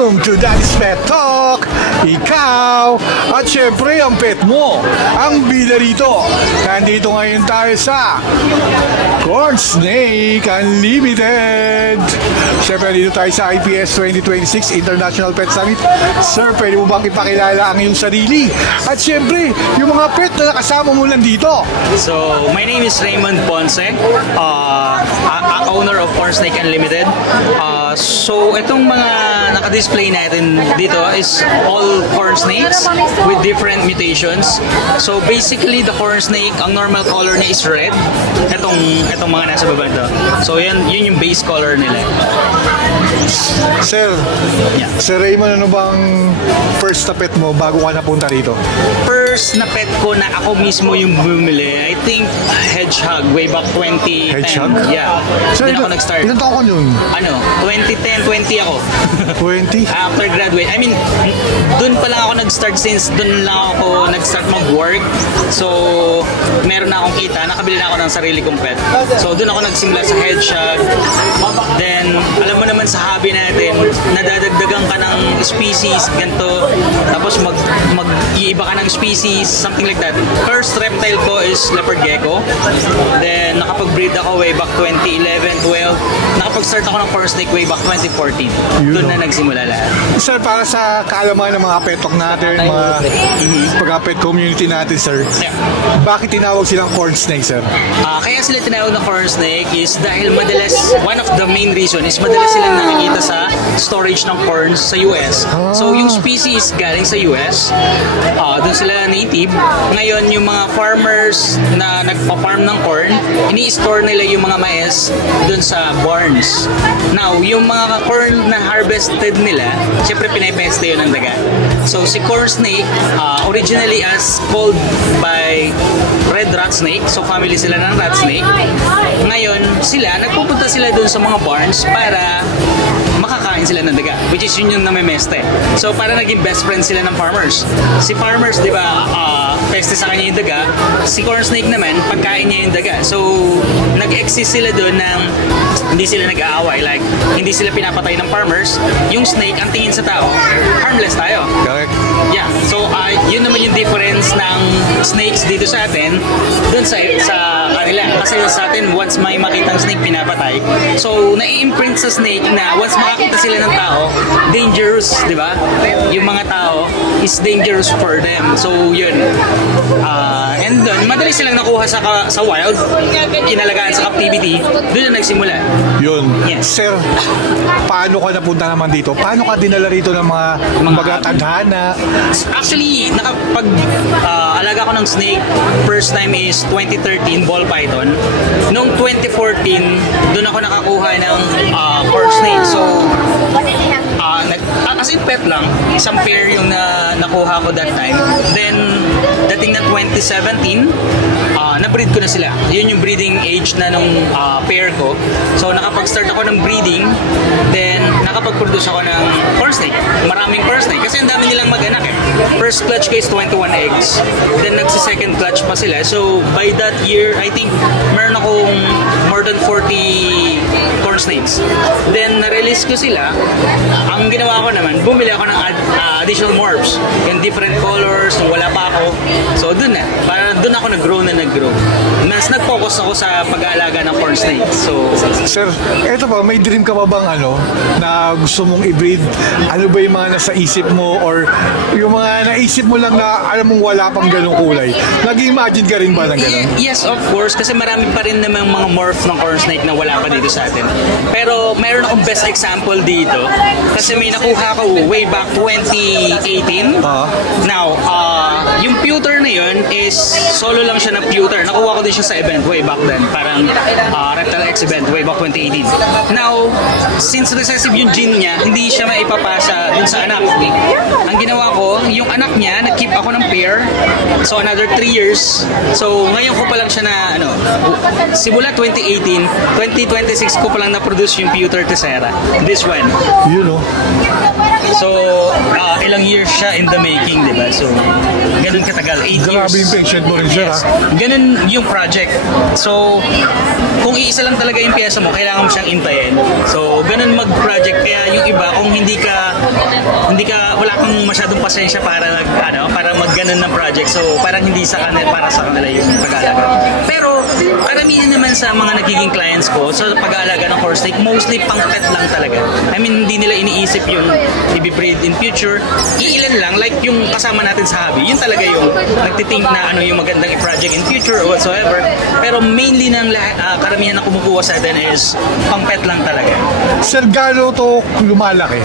Welcome to Daddy's Pet Talk! Ikaw at syempre ang pet mo, ang bida rito. Nandito ngayon tayo sa Corn Snake Unlimited. Syempre dito tayo sa IPS 2026 International Pet Summit. Sir, pwede mo bang ipakilala ang iyong sarili? At syempre, yung mga pet na nakasama mo lang dito. So, my name is Raymond Ponce, owner of Corn Snake Unlimited. So, itong mga naka-display natin dito is all corn snakes with different mutations. So, basically, the corn snake, ang normal color niya is red. Itong mga nasa baba nito. So, yun yung base color nila. Sir, Yeah. Sir Raymond, ano bang first na pet mo bago ka napunta rito? First na pet ko na ako mismo yung bumili, I think hedgehog way back 2010. Hedgehog? Yeah. Sir, Doon ako nag-start. ilan taon ka nun? 2010, 20 ako. 20? After graduate, I mean, doon pa lang ako nag-start since doon lang ako nag-start mag-work. So, meron na akong kita, nakabili na ako ng sarili kong pet. So, doon ako nagsimula sa hedgehog. Then, alam mo naman sa hobby natin, nadadagdagan ka ng species, ganito. Tapos mag-iiba ka ng species, something like that. First reptile ko is leopard gecko. Then, nakapag-breed ako way back 2011, 12. Nakapag-start ako ng corn snake way back 2014. Doon na nagsimula lahat. Sir, para sa kaalaman ng mga petok natin, mga pag-pet community natin, sir, Yeah. bakit tinawag silang corn snake, sir? Kaya sila tinawag na corn snake is dahil madalas, one of the main reason is madalas silang nakikita sa storage ng corn sa US. So yung species galing sa US, doon sila native. Ngayon yung mga farmers na nagpa-farm ng corn, ini-store nila yung mga mais doon sa barns. Now, yung mga corn na harvested nila, syempre pinipeste yun ng daga. So si corn snake, originally as called by red rat snake, so family sila ng rat snake. Ngayon, nagpupunta sila doon sa mga barns para makakain sila ng daga, which is yun yung namemeste. So, para naging best friend sila ng farmers. Si farmers, di ba, peste sa kanya yung daga. Si corn snake naman, pagkain niya yung daga. So, nag-exist sila doon ng hindi sila nag-aaway. Like, hindi sila pinapatay ng farmers. Yung snake, ang tingin sa tao, harmless tayo. Correct. Yeah. So, yun naman yung difference ng snakes dito sa atin dun sa kanila. Kasi sa atin, once may makitang snake, pinapatay. So, nai-imprint sa snake na once makakita sila ng tao, dangerous, di ba? Yung mga tao is dangerous for them. So, yun. And dun, madali silang nakuha sa wild, kinalagaan sa captivity, dun na nagsimula. Yun. Yes. Sir, paano ka napunta naman dito? Paano ka dinala rito ng mga tadhana? Actually, alaga ko ng snake, first time is 2013, ball python. Noong 2014, doon ako nakakuha ng corn snake. So, kasi pet lang, isang pair yung nakuha ko that time. Then, dating na 2017, na-breed ko na sila. Yun yung breeding age na nung pair ko. So, nakapag-start ako ng breeding, then nakapag-produce ako ng corn snake. Maraming corn snake. Kasi ang dami nilang mag-anak eh. First clutch ko is 21 eggs. Then, nagsi-second clutch pa sila. So, by that year, I think, meron akong more than 40 corn snakes. Then, na-release ko sila. Ang ginawa ko naman, bumili ako ng additional morphs. Yung different colors, nung wala pa ako. So, dun na. Para dun ako nag-grow. Mas nag-focus ako sa pag-aalaga ng corn snake. So, Sir, eto ba, may dream ka pa bang na gusto mong i-breed? Ano ba yung mga nasa isip mo or yung mga naisip mo lang na alam mong wala pang ganong kulay? Nag-imagine ka rin ba ng ganon? yes, of course. Kasi marami pa rin namang mga morph ng corn snake na wala pa dito sa atin. Pero mayroon akong best example dito. Kasi may nakuha ko way back 2018. Now, yung pewter na yun is solo lang siya na pewter. Nakuha ko din siya sa event way back then. Parang Reptile X event way back 2018. Now, since recessive yung gene niya, hindi siya maipapasa dun sa anak. Ang ginawa ko, yung anak niya, nag-keep ako ng pair. So, another 3 years. So, ngayon ko pa lang siya simula 2018, 2026 ko pa lang na-produce yung pewter tessera. This one. You know. So, ilang years siya in the making, di ba? So, ganun katagal. 8 years. Grabe yung patient mo rin, sir, Yes. ha? Ganun yung project. So, kung iisa lang talaga yung pyesa mo, kailangan mo siyang intayin. So, ganun mag-project. Kaya yung iba, kung hindi ka wala kang masyadong pasensya para para magganon ng project. So parang hindi para sa kanila yung pag-aalaga. Pero karamihan naman sa mga nagiging clients ko sa pag-aalaga ng horse snake, mostly pang pet lang talaga. I mean, hindi nila iniisip yung i-breed in future. Iilan lang, like yung kasama natin sa hobby, yun talaga yung nagtitink na yung magandang i-project in future or whatsoever. Pero mainly ng karamihan na kumukuha sa atin is pang pet lang talaga. Sir, gaano to lumalaki?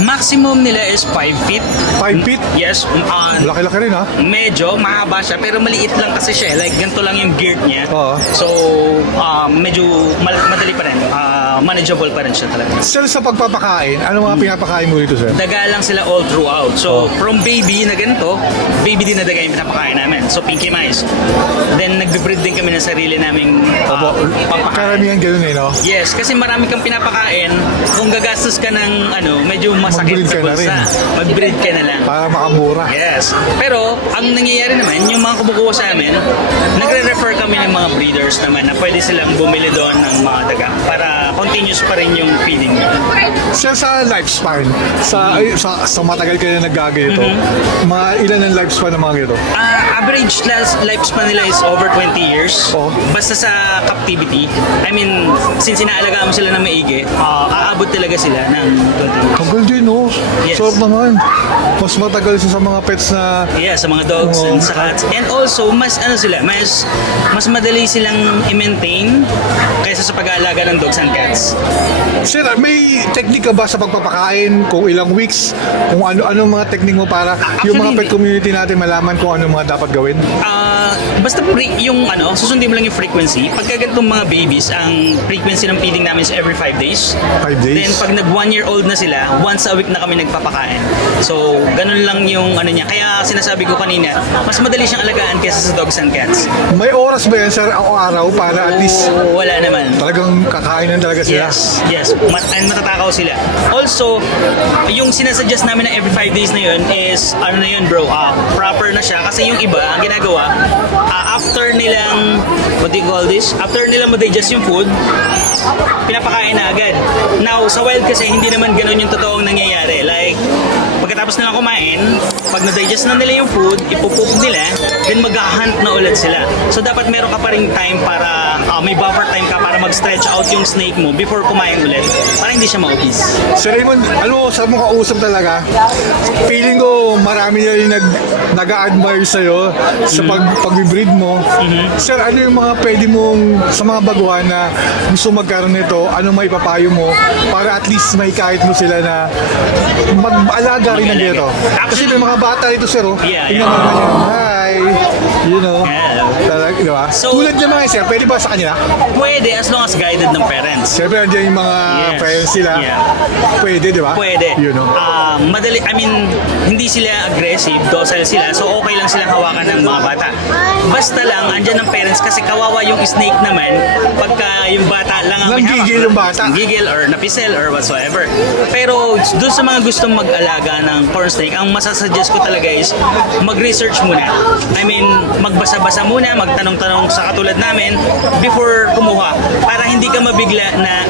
Maximum nila is 5 feet. 5 feet? Yes. Laki-laki rin ha? Medyo mahaba siya pero maliit lang kasi siya. Like ganito lang yung beard niya. Oo. So medyo madali pa rin. Manageable pa rin siya talaga. Sir, sa pagpapakain, ano mga pinapakain mo dito, sir? Daga lang sila all throughout. So from baby na ganito, baby din na daga yung pinapakain namin. So pinky mice. Then nagbe-breed din kami ng sarili naming pangpakain. Karamihan ganun no? Yes, kasi marami kang pinapakain. Kung gagastos ka ng medyo masakit Mag-breed sa ka na bulsa, rin. mag-breed ka na lang. Para makamura. Yes. Pero, ang nangyayari naman, yung mga kumukuha sa amin, nagre-refer kami ng mga breeders naman na pwede silang bumili doon ng mga daga para continuous pa rin yung feeding. Sir, sa lifespan, sa matagal ka na naggaganito, mga ilan ang lifespan ng mga ganito? Average lifespan nila is over 20 years. Oh. Basta sa captivity. I mean, since inaalagaan mo sila ng maigi, aabot talaga sila ng 20 years. Tagal din, no? Yes. Sarap naman. Mas matagal siya sa mga pets na... Yeah, sa mga dogs and sa cats. And also, mas madali silang i-maintain kaysa sa pag-aalaga ng dogs and cats. Sir, may technique ka ba sa pagpapakain? Kung ilang weeks? Kung ano mga technique mo para yung mga pet community natin malaman kung ano mga dapat gawin? Basta susundin mo lang yung frequency. Pagka ganitong mga babies, ang frequency ng feeding namin is every 5 days. 5 days? Then pag nag 1 year old na sila, once a week na kami nagpapakain. So, ganun lang yung niya. Kaya sinasabi ko kanina, mas madali siyang alagaan kaysa sa dogs and cats. May oras ba yan, sir, araw para at least Wala naman. talagang kakainan talaga sila? Yes. And matatakaw sila. Also, yung sinasuggest namin na every 5 days na yun is, bro, proper na siya. Kasi yung iba, ang ginagawa, after nilang, what do you call this? After nilang ma-digest yung food, pinapakain na agad. Now, sa wild kasi, hindi naman ganun yung totoong nangyayari. Like, pagkatapos nilang kumain, pag na-digest na nila yung food, ipupoop nila, then mag-hunt na ulit sila. So, dapat meron ka pa rin time para, may buffer time ka para mag-stretch out yung snake mo before kumain ulit, para hindi siya ma-obese. Sir Raymond, sa mo kausap talaga, feeling ko marami na rin nag-a-admire sa'yo sa pag-breed mo. Sir, ano yung mga pwede mong, sa mga baguhan na gusto magkaroon nito, ano may papayo mo para at least may kahit mo sila na mag-alaga rin ng dito? Kasi may mga bata rito, sir, Yeah. tingnan mo naman yan. Hi! Talaga, di ba? So, Tulad niya mga sir, pwede ba sa kanila? Pwede as long as guided ng parents. Siyempre, nandiyan yung mga parents sila. Yeah. Pwede, di ba? Pwede. Madali. Hindi sila aggressive, docile sila, so okay lang silang hawakan ng mga bata. Basta lang, andyan ng parents kasi kawawa yung snake naman pagka yung bata lang ang may hawak. Nanggigil yung bata. Nanggigil or napisel or whatsoever. Pero dun sa mga gustong mag-alaga ng corn snake, ang masasuggest ko talaga is mag-research muna. I mean, magbasa-basa muna, magtanong-tanong sa katulad namin before kumuha. Para hindi ka mabigla na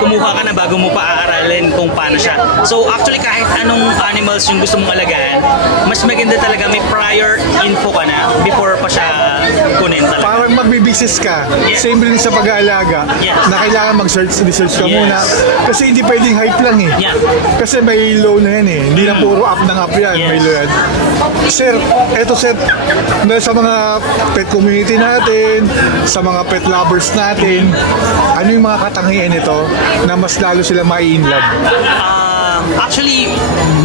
kumuha ka na bago mo pa aaralin kung paano siya. So actually, kahit anong animals yung gusto mong alagaan, mas maganda talaga may prior info ka na before pa siya kunin talaga. Parang magbi-business ka. Yeah. Same rin sa pag-aalaga. Yes. Na kailangan research ka Yes. muna. Kasi hindi pwedeng hype lang eh. Yeah. Kasi may low na yan eh. Hindi na puro up ng up yan. Yes. May low yan. Sir, eto sir, sa mga pet community natin, sa mga pet lovers natin, ano yung mga katangian nito na mas lalo sila mai-inlove? Actually,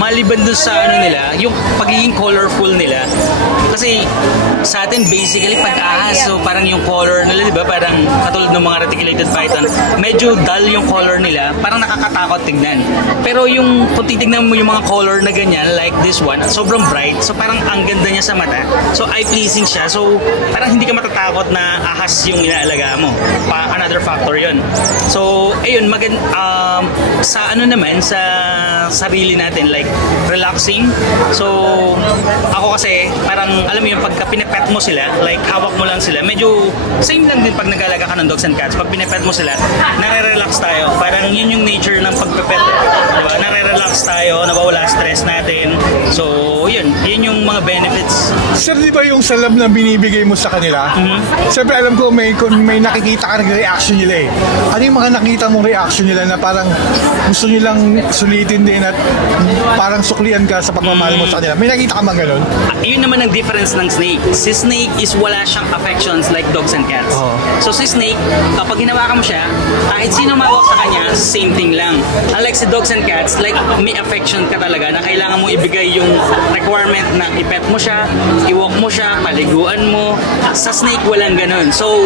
maliban dun sa nila, yung pagiging colorful nila. Kasi sa atin basically pag-ahas, so parang yung color nila, di ba? Parang katulad ng mga reticulated python, medyo dull yung color nila, parang nakakatakot tignan. Pero yung kung titignan mo yung mga color na ganyan, like this one, sobrang bright, so parang ang ganda niya sa mata. So eye-pleasing siya, so parang hindi ka matatakot na ahas yung inaalaga mo. Another factor yun. So, ayun, sa naman, sa sarili natin, like relaxing. So, ako kasi, parang, alam mo yung pagka pinipet mo sila, like hawak mo lang sila, medyo same lang din pag nag-alaga ka ng dogs and cats. Pag pinipet mo sila, nare-relax tayo. Parang yun yung nature ng pagpipet. Diba? Nare-relax tayo, nawawala stress natin. So, yun yung mga benefits. Sir, di ba yung salam na binibigay mo sa kanila? Siyempre, alam ko may nakikita ka ng reaction nila eh. Ano yung mga nakita mong reaction nila na parang gusto nilang sulitin din at parang suklian ka sa pagmamahal mo sa kanila? May nakita ka bang ganun? Yun naman ang difference ng snake. Si snake is wala siyang affections like dogs and cats. Oo. So si snake, kapag hinawakan mo siya, kahit sino mawak sa kanya, same thing lang. Unlike si dogs and cats, like may affection ka talaga na kailangan mo ibigay yung requirement na ipet mo siya, iwalk mo siya, paliguan mo. Sa snake, walang ganun. So,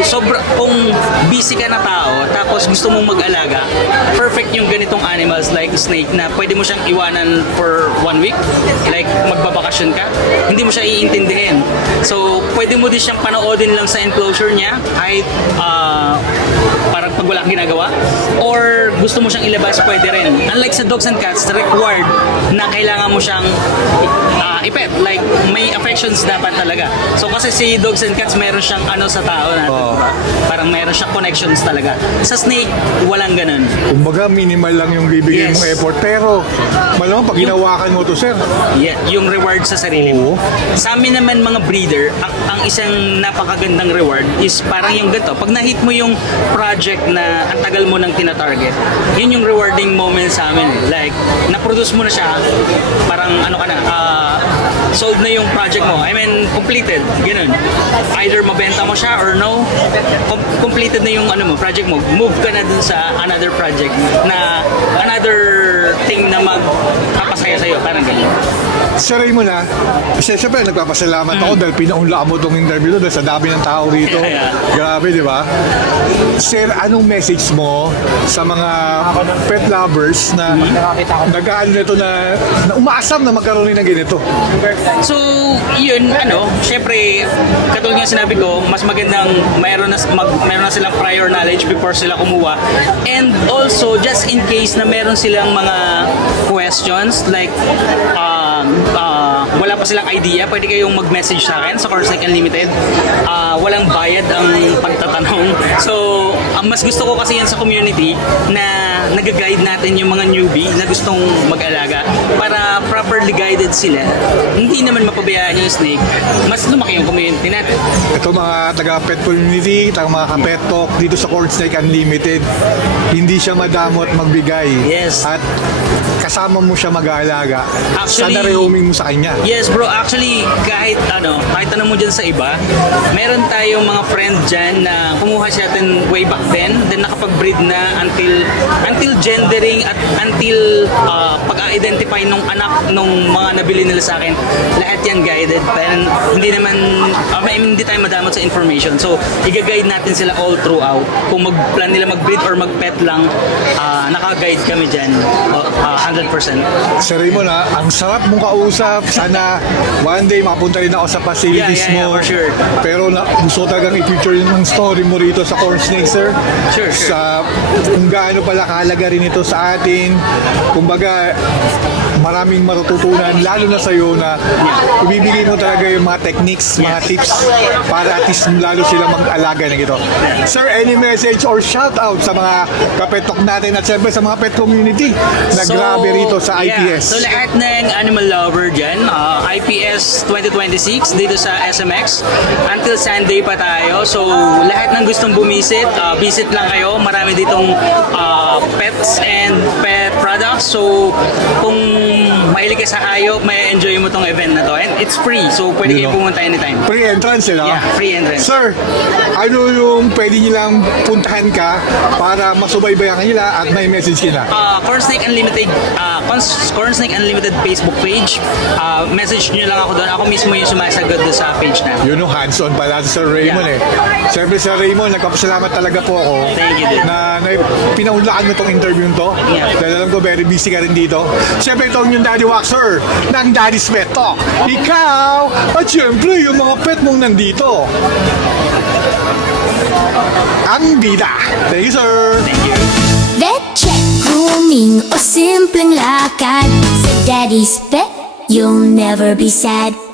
kung busy ka na tao, tapos gusto mong mag-alaga, perfect yung ganitong animals like snake na pwede mo siyang iwanan for 1 week. Like, magbabakasyon ka, hindi mo siya iintindihin. So, pwede mo din siyang panoodin lang sa enclosure niya, kahit parang pag wala kang ginagawa. Or gusto mo siyang ilabas, pwede rin. Unlike sa dogs and cats, required na kailangan mo siyang ipet. Like, may affections dapat talaga. So, kasi si dogs and cats, meron siyang sa tao natin. Diba? Parang meron siyang connections talaga. Sa snake, walang ganun. Kumbaga, minimal lang yung bibigay Yes. mong effort. Pero, malamang pag ginawakan mo to, sir, Yeah, yung reward sa sarili mo. Oo. Sa amin naman mga breeder, ang isang napakagandang reward is parang yung ganito. Pag na-hit mo yung project na ang tagal mo nang tina-target, yun yung rewarding moment sa amin. Like, na-produce mo na siya, parang sold na yung project mo. I mean, completed. Ganun. Either mabenta mo siya or no, completed na yung project mo. Move ka na dun sa another project na another thing na magpapasaya sa'yo. Parang ganun. Sir Raymond siyempre nagpapasalamat ako dahil pinaunlaan mo itong interview dahil sa dami ng tao rito. Yeah. Grabe, di ba? Sir, anong message mo sa mga pet lovers na nag-aano nito na umaasam na magkaroon ng ganito? So, yun, syempre, katulad nga sinabi ko, mas magandang mayroon na silang prior knowledge before sila kumuha. And also, just in case na meron silang mga questions, like, wala pa silang idea, pwede kayong mag-message sa akin sa Corn Snake Unlimited. Walang bayad ang pagtatanong. So, ang mas gusto ko kasi yan sa community na nag-guide natin yung mga newbie na gustong mag-alaga para properly guided sila. Hindi naman mapabayaan yung snake. Mas lumaki yung community natin. Ito mga taga-pet community, mga ka-pet talk dito sa Corn Snake Unlimited, hindi siya madamot magbigay. Yes. At kasama mo siya mag-aalaga. Actually, sana rehoming mo sa kanya. Yes bro, actually kahit ano mo dyan sa iba, meron tayong mga friend dyan na kumuha siya natin way back then nakapag-breed na until gendering at until pag-identify nung anak nung mga nabili nila sa akin, lahat yan guided. Pero hindi tayo madamot sa information. So, i-guide natin sila all throughout. Kung mag-plan nila mag-breed or mag-pet lang, naka-guide kami dyan 100%. Sir Raymond, ang sarap mong kausap. Sana one day makapunta rin ako sa facilities Yeah, mo. for sure. Pero gusto talagang i-feature yung story mo rito sa Corn Snake, sir. Sure. Sa kung gaano pala kahalaga rin ito sa atin. Kumbaga, maraming matututunan, lalo na sa'yo na ibibigay mo talaga yung mga techniques, mga tips para at least lalo sila mag-alaga na ito. Sir, any message or shout out sa mga kapetok natin at siyempre sa mga pet community na grabe rito sa IPS? So lahat ng animal lover dyan, IPS 2026 dito sa SMX. Until Sunday pa tayo. So lahat ng gustong bumisit, visit lang kayo. Marami ditong pets and pet products. So kung mahilig ka sa hayop, may enjoy mo tong event na to. And it's free. So pwede kayo pumunta anytime. Free entrance, Yeah, free entrance. Sir, ano yung pwede nilang puntahan ka para masubaybayan nila at may message nila? Corn Snake Unlimited Corn Snake Unlimited Facebook page. Message nyo lang ako doon. Ako mismo yung sumasagot doon sa page na. Yun yung hands-on pala si Sir Raymond Siyempre Sir Raymond, nagpapasalamat talaga po ako Thank you, dude. na pinaunlakan mo itong interview to. Yeah. Dahil alam ko very busy ka rin dito. Siyempre itong yung Daddy Waxer ng Daddy's Pet Talk. Ikaw at siyempre yung mga pet mong nandito. Ang bida. Thank you, sir. Thank you. Vet check. swimming o simpleng lakad. Sa daddy's pet, you'll never be sad.